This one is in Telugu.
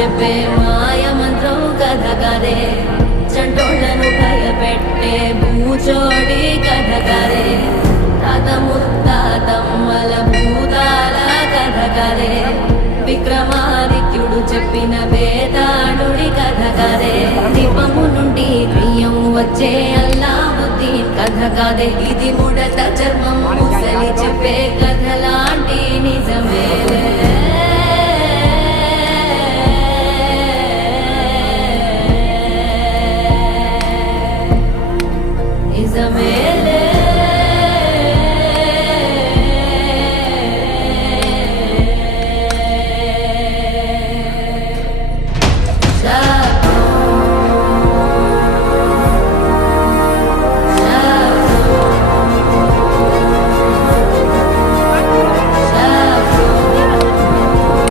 చెప్పే మాయ మంత్రం కథ కదే చంటోళ్లను భయపెట్టే భూచోడి కథ కదే తాత ముత్తాతమ్మల భూతాల కథ కదే విక్రమాదిత్యుడు చెప్పిన వేదాళుడి కథ కదే దీపము నుండి బియ్యం వచ్చే అల్లావుద్దీన్ కథ కాదే ఇది ముడత చర్మం ముసలి చెప్పే కథ లాంటి నిజమేలే